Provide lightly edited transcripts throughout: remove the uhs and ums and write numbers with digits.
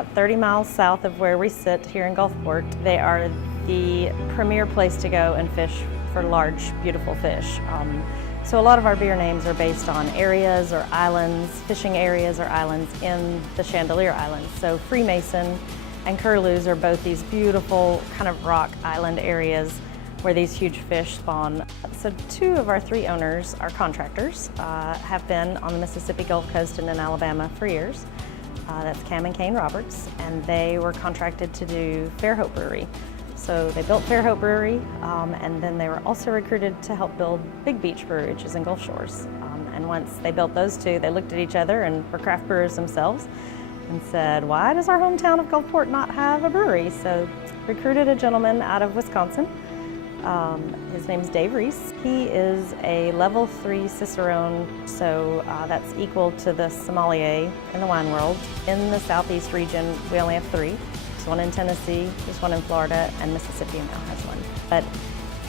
about 30 miles south of where we sit here in Gulfport. They are the premier place to go and fish for large, beautiful fish. So a lot of our beer names are based on areas or islands, fishing areas or islands in the Chandeleur Islands. So Freemason and Curlews are both these beautiful kind of rock island areas where these huge fish spawn. So 2 of our 3 owners are contractors, have been on the Mississippi Gulf Coast and in Alabama for years. That's Cam and Kane Roberts, and they were contracted to do Fairhope Brewery. So they built Fairhope Brewery, and then they were also recruited to help build Big Beach Brewery, which is in Gulf Shores. And once they built those 2, they looked at each other and were craft brewers themselves and said, why does our hometown of Gulfport not have a brewery? So recruited a gentleman out of Wisconsin. His name's Dave Reese. He is a level 3 Cicerone, so that's equal to the sommelier in the wine world. In the southeast region, we only have 3. There's 1 in Tennessee, there's 1 in Florida, and Mississippi now has 1. But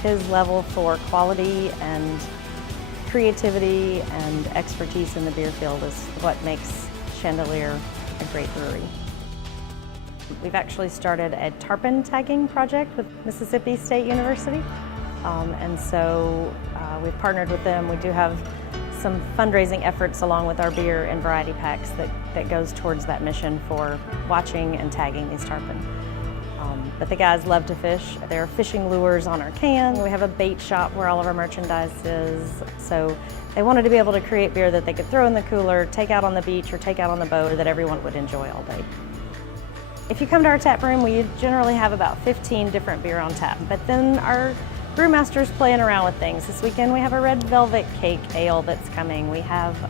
his level for quality and creativity and expertise in the beer field is what makes Chandeleur a great brewery. We've actually started a Tarpon tagging project with Mississippi State University, and so we've partnered with them. We do have some fundraising efforts along with our beer and variety packs that goes towards that mission for watching and tagging these tarpon. But the guys love to fish. There are fishing lures on our can. We have a bait shop where all of our merchandise is. So they wanted to be able to create beer that they could throw in the cooler, take out on the beach or take out on the boat, that everyone would enjoy all day. If you come to our tap room, we generally have about 15 different beer on tap, but then our brewmaster's playing around with things. This weekend we have a red velvet cake ale that's coming. We have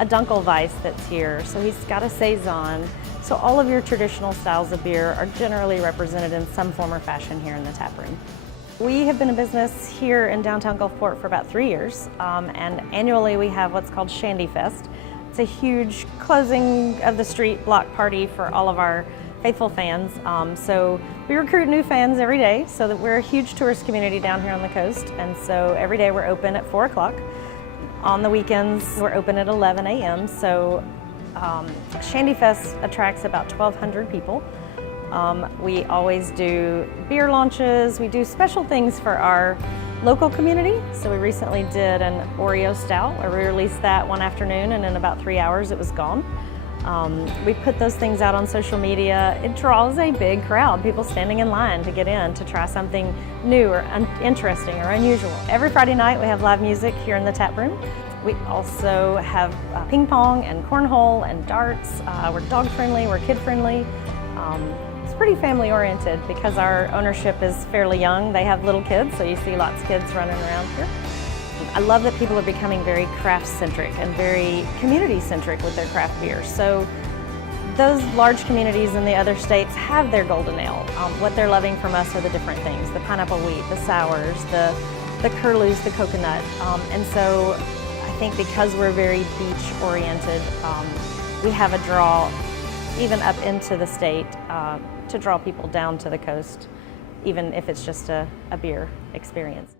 a Dunkelweiss that's here, so he's got a Saison. So all of your traditional styles of beer are generally represented in some form or fashion here in the tap room. We have been in business here in downtown Gulfport for about 3 years, and annually we have what's called Chandy Fest. It's a huge closing of the street block party for all of our faithful fans. So we recruit new fans every day, so that we're a huge tourist community down here on the coast, and so every day we're open at 4 o'clock. On the weekends we're open at 11 a.m. So Chandy Fest attracts about 1,200 people. We always do beer launches, we do special things for our local community. So we recently did an Oreo Stout where we released that one afternoon, and in about 3 hours it was gone. We put those things out on social media. It draws a big crowd, people standing in line to get in to try something new or interesting or unusual. Every Friday night we have live music here in the tap room. We also have ping pong and cornhole and darts. We're dog friendly, we're kid friendly. It's pretty family oriented because our ownership is fairly young. They have little kids, so you see lots of kids running around here. I love that people are becoming very craft-centric and very community-centric with their craft beer. So those large communities in the other states have their golden ale. What they're loving from us are the different things, the pineapple wheat, the sours, the curlews, the coconut. And so I think because we're very beach-oriented, we have a draw even up into the state to draw people down to the coast, even if it's just a beer experience.